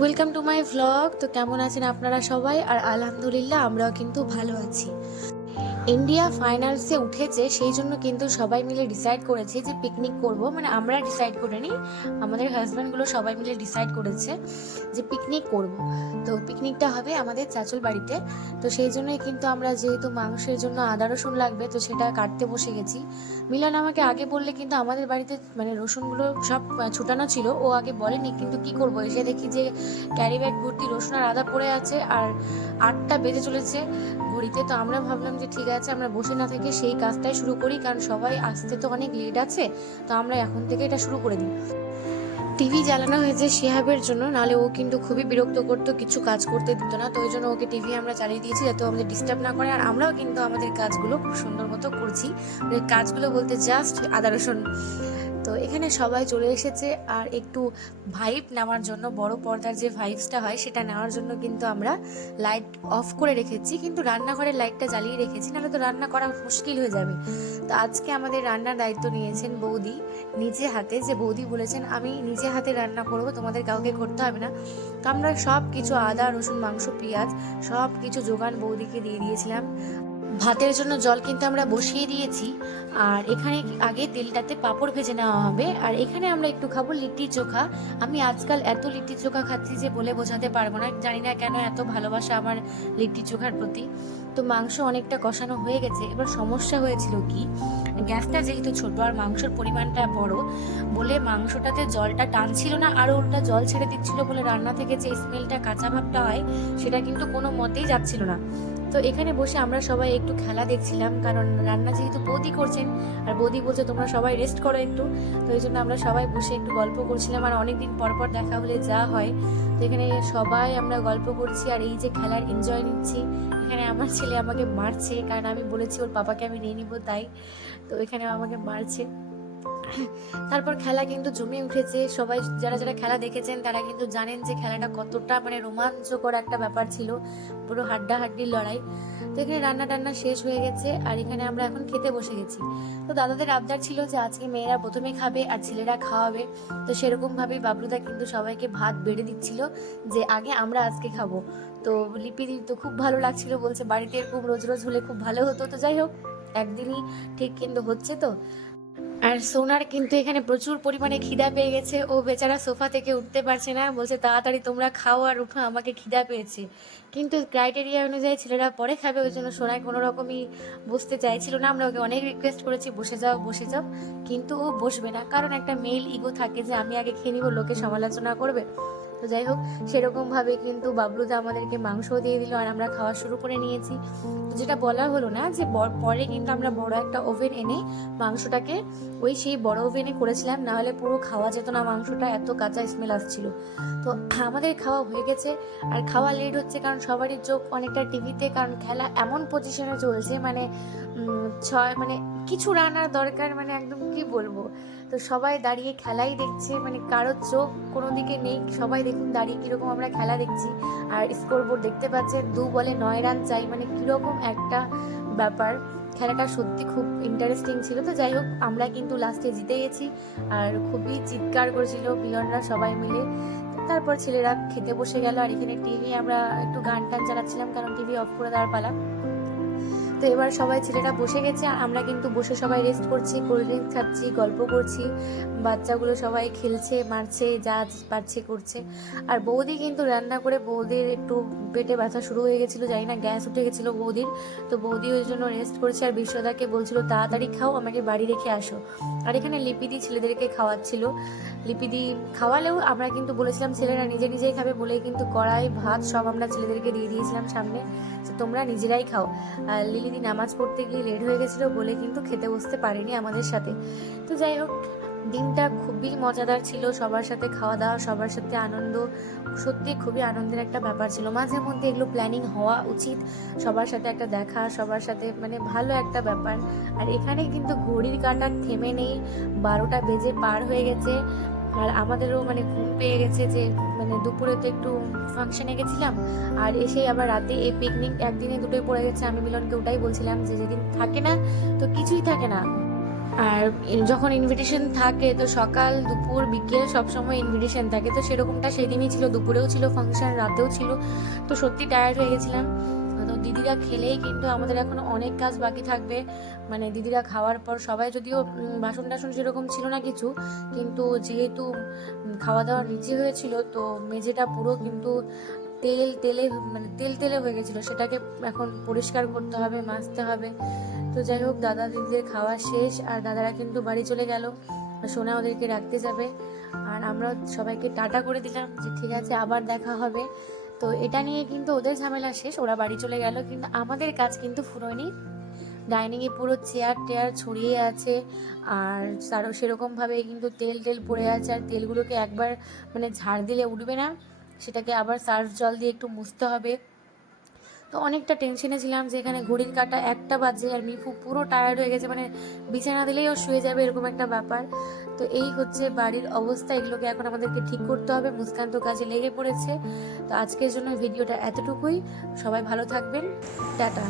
Welcome to my vlog. তো কেমন আছেন আপনারা সবাই? আর আলহামদুলিল্লাহ আমরাও কিন্তু ভালো আছি। ইন্ডিয়া ফাইনালসে উঠেছে, সেই জন্য কিন্তু সবাই মিলে ডিসাইড করেছে যে পিকনিক করব। মানে আমরা ডিসাইড করিনি, আমাদের হাজব্যান্ডগুলো সবাই মিলে ডিসাইড করেছে যে পিকনিক করব। তো পিকনিকটা হবে আমাদের চাচল বাড়িতে। তো সেই জন্যই কিন্তু আমরা, যেহেতু মাংসের জন্য আদা রসুন লাগবে, তো সেটা কাটতে বসে গেছি। মিলন আমাকে আগে বললে কিন্তু আমাদের বাড়িতে মানে রসুনগুলো সব ছুটানো ছিল, ও আগে বলেনি। কিন্তু কি করব, এসে দেখি যে ক্যারি ব্যাগ ভর্তি রসুন আর আদা পড়ে আছে, আর 8টা বেজে চলেছে ঘড়িতে। তো আমরা ভাবলাম যে ঠিক আছে, আমরা বসে না থেকে সেই কাজটাই শুরু করি, কারণ সবাই আসতে তো অনেক লেট আছে। তো আমরা এখন থেকে এটা শুরু করে দিই। টিভি জ্বালানো হয়েছে শিহাবের জন্য, নাহলে ও কিন্তু খুবই বিরক্ত করতো, কিছু কাজ করতে দিত না। তো ওই জন্য ওকে টিভি আমরা চালিয়ে দিয়েছি যাতে আমাদের ডিস্টার্ব না করে। আর আমরাও কিন্তু আমাদের কাজগুলো খুব সুন্দর মতো করছি। কাজগুলো বলতে জাস্ট আদা রসুন। তো এখানে সবাই চলে এসেছে, আর একটু ভাইব নেওয়ার জন্য, বড় পর্দার যে ভাইবসটা হয় সেটা নেওয়ার জন্য কিন্তু আমরা লাইট অফ করে রেখেছি, কিন্তু রান্নাঘরের লাইটটা জ্বালিয়ে রেখেছি, নাহলে তো রান্না করা মুশকিল হয়ে যাবে। তো আজকে আমাদের রান্নার দায়িত্ব নিয়েছেন বৌদি নিজে হাতে। যে বৌদি বলেছেন আমি নিজে হাতে রান্না করব, তোমাদের কাউকে করতে হবে না। তো আমরা সব কিছু আদা রসুন মাংস পেঁয়াজ সব কিছু জোগান বৌদিকে দিয়ে দিয়েছিলাম। ভাতের জন্য জল কিন্তু আমরা বসিয়ে দিয়েছি। আর এখানে আগে তেলটাতে পাঁপড় ভেজে নেওয়া হবে। আর এখানে আমরা একটু খাবো লিট্টি চোখা। আমি আজকাল এত লিট্টি চোখা খাচ্ছি যে বলে বোঝাতে পারবো না। জানি না কেন এত ভালোবাসা আমার লিট্টি চোখার প্রতি। তো মাংস অনেকটা কষানো হয়ে গেছে। এবার সমস্যা হয়েছিল কি, গ্যাসটা যেহেতু ছোট আর মাংসের পরিমাণটা বড়, বলে মাংসটাতে জলটা টানছিল না, আর ওটা জল ছেড়ে দিচ্ছিল বলে রান্না থেকে যে স্মেলটা কাঁচা ভাবটা হয় সেটা কিন্তু কোনো মতেই যাচ্ছিল না। তো এখানে বসে আমরা সবাই একটু খেলা দেখছিলাম, কারণ রান্না যেহেতু বৌদি করছেন, আর বৌদি বলছে তোমরা সবাই রেস্ট করো একটু। তো এই জন্য আমরা সবাই বসে একটু গল্প করছিলাম, আর অনেকদিন পর পর দেখা হলে যা হয়। তো এখানে সবাই আমরা গল্প করছি আর এই যে খেলার এনজয় নিচ্ছি। এখানে আমার ছেলে আমাকে মারছে, কারণ আমি বলেছি ওর পাপাকে আমি নিয়ে নিবো তাই। তো এখানে আমাকে মারছে। তারপর খেলা কিন্তু জমে উঠেছে। সবাই যারা যারা খেলা দেখেছেন তারা কিন্তু জানেন যে খেলাটা কতটা মানে রোমাঞ্চকর একটা ব্যাপার ছিল, পুরো হাড্ডাহাড্ডির লড়াই। তো এখানে রান্না টান্না শেষ হয়ে গেছে, আর এখানে আমরা এখন খেতে বসে গেছি। তো দাদাদের আবদার ছিল যে আজকে মেয়েরা প্রথমে খাবে আর ছেলেরা খাওয়াবে। তো সেরকম ভাবেই বাবলুদা কিন্তু সবাইকে ভাত বেড়ে দিচ্ছিল যে আগে আমরা আজকে খাবো। তো লিপিদির তো খুব ভালো লাগছিল, বলছে বাড়িতে এরকম রোজ রোজ হলে খুব ভালো হতো। তো যাই হোক, একদিনই ঠিক কিন্তু হচ্ছে তো। আর সোনার কিন্তু এখানে প্রচুর পরিমাণে খিদা পেয়ে গেছে, ও বেচারা সোফা থেকে উঠতে পারছে না, বলছে তাড়াতাড়ি তোমরা খাও আর উঠো, আমাকে খিদা পেয়েছে। কিন্তু ক্রাইটেরিয়া অনুযায়ী ছেলেরা পরে খাবে, ওই জন্য সোনায় কোনো রকমই বসতে চাইছিল না। আমরা ওকে অনেক রিকোয়েস্ট করেছি বসে যাও বসে যাও, কিন্তু ও বসবে না, কারণ একটা মেল ইগো থাকে যে আমি আগে খেয়ে নিবো, লোকে সমালোচনা করবে। তো যাই হোক, সেরকমভাবে কিন্তু বাবলুদা আমাদেরকে মাংস দিয়ে দিল, আর আমরা খাওয়া শুরু করে নিয়েছি। তো যেটা বলা হলো না যে পরে কিন্তু আমরা বড় একটা ওভেন এনে মাংসটাকে ওই সেই বড় ওভেনে করেছিলাম, না হলে পুরো খাওয়া যেত না মাংসটা, এত কাঁচা স্মেল আসছিল। তো আমাদের খাওয়া হয়ে গেছে, আর খাওয়া লেট হচ্ছে কারণ সবারই চোখ অনেকটা টিভিতে, কারণ খেলা এমন পজিশনে চলছে মানে মানে কিছু রান্নার দরকার, মানে একদম কি বলবো। তো সবাই দাঁড়িয়ে খেলাই দেখছে, মানে কারোর চোখ কোনো দিকে নেই, সবাই দেখুন দাঁড়িয়ে কীরকম আমরা খেলা দেখছি। আর স্কোরবোর্ড দেখতে পাচ্ছেন 2 বলে 9 রান চাই, মানে কীরকম একটা ব্যাপার। খেলাটা সত্যি খুব ইন্টারেস্টিং ছিল। তো যাই হোক, আমরা কিন্তু লাস্টে জিতে গেছি, আর খুবই চিৎকার করেছিল মিলনরা সবাই মিলে। তারপর ছেলেরা খেতে বসে গেল, আর এখানে টিভি আমরা একটু গান টান চালাচ্ছিলাম, কারণ টিভি অফ করে দেওয়ার পালা। তো এবার সবাই ছেলেরা বসে গেছে, আর আমরা কিন্তু বসে সবাই রেস্ট করছি, কোল্ড ড্রিঙ্কস খাচ্ছি, গল্প করছি। বাচ্চাগুলো সবাই খেলছে মারছে যা পারছে করছে। আর বৌদি কিন্তু রান্না করে, বৌদির একটু পেটে ব্যথা শুরু হয়ে গেছিলো, জানি না গ্যাস উঠে গেছিলো বৌদির। তো বৌদি ওই জন্য রেস্ট করছে, আর বিশ্বদাকে বলছিল তাড়াতাড়ি খাও, আমাকে বাড়ি রেখে আসো। আর এখানে লিপিদি ছেলেদেরকে খাওয়াচ্ছিল। লিপিদি খাওয়ালেও আমরা কিন্তু বলেছিলাম ছেলেরা নিজে নিজেই খাবে বলেই কিন্তু কড়াই ভাত সব আমরা ছেলেদেরকে দিয়ে দিয়েছিলাম সামনে, যে তোমরা নিজেরাই খাও। আর লিলিদি নামাজ পড়তে গিয়ে লেট হয়ে গেছিলো বলে কিন্তু খেতে বসতে পারেনি আমাদের সাথে। তো যাই হোক, দিনটা খুবই মজাদার ছিল, সবার সাথে খাওয়া দাওয়া, সবার সাথে আনন্দ, সত্যি খুবই আনন্দের একটা ব্যাপার ছিল। মাঝে মধ্যে এগুলো প্ল্যানিং হওয়া উচিত, সবার সাথে একটা দেখা, সবার সাথে মানে ভালো একটা ব্যাপার। আর এখানে কিন্তু ঘড়ির কাঁটা থেমে নেই, 12টা বেজে পার হয়ে গেছে। আর আমাদেরও মানে ঘুম পেয়ে গেছে, যে মানে দুপুরে তো একটু ফাংশনে গেছিলাম, আর এসেই আবার রাতে এই পিকনিক, একদিনে দুটোই পড়ে গেছে। আমি মিলনকে ওটাই বলছিলাম যে যেদিন থাকে না তো কিছুই থাকে না। আর যখন ইনভিটেশন থাকে তো সকাল দুপুর বিকেল সবসময় ইনভিটেশন থাকে, তো সেরকমটা সেদিনই ছিল, দুপুরেও ছিল ফাংশন, রাতেও ছিল। তো সত্যি টায়ার্ড হয়ে গেছিলাম। তো দিদিরা খেলেই কিন্তু আমাদের এখনো অনেক কাজ বাকি থাকবে। মানে দিদিরা খাওয়ার পর সবাই, যদিও বাসন টাসন সেরকম ছিল না কিছু, কিন্তু যেহেতু খাওয়া দাওয়া নিচে হয়েছিল তো মেঝেটা পুরো কিন্তু তেল তেলে, মানে তেল তেলে হয়ে গেছিলো, সেটাকে এখন পরিষ্কার করতে হবে, মাজতে হবে। তো যাই হোক, দাদা দিদিদের খাওয়া শেষ আর দাদারা কিন্তু বাড়ি চলে গেল, সোনা ওদেরকে রাখতে যাবে। আর আমরা সবাইকে টাটা করে দিলাম যে ঠিক আছে আবার দেখা হবে। তো এটা নিয়ে কিন্তু ওদের ঝামেলা শেষ, ওরা বাড়ি চলে গেল, কিন্তু আমাদের কাজ কিন্তু ফুরোয়নি। ডাইনিংয়ে পুরো চেয়ার টেয়ার ছড়িয়ে আছে, আর তারও সেরকমভাবে কিন্তু তেল টেল পড়ে আছে, আর তেলগুলোকে একবার মানে ঝাড় দিলে উঠবে না, সেটাকে আবার সার্ফ জল দিয়ে একটু মুছতে হবে। তো অনেকটা টেনশনে ছিলাম যে এখানে ঘড়ির কাঁটা 1টা বাজে আর মিফু পুরো টায়ার্ড হয়ে গেছে, মানে বিছানা দিলেই ও শুয়ে যাবে এরকম একটা ব্যাপার। তো এই হচ্ছে বাড়ির অবস্থা, এগুলোকে এখন আমাদেরকে ঠিক করতে হবে। মুস্কান তো কাজে লেগে পড়েছে। তো আজকের জন্য ভিডিওটা এতটুকুই। সবাই ভালো থাকবেন, টাটা।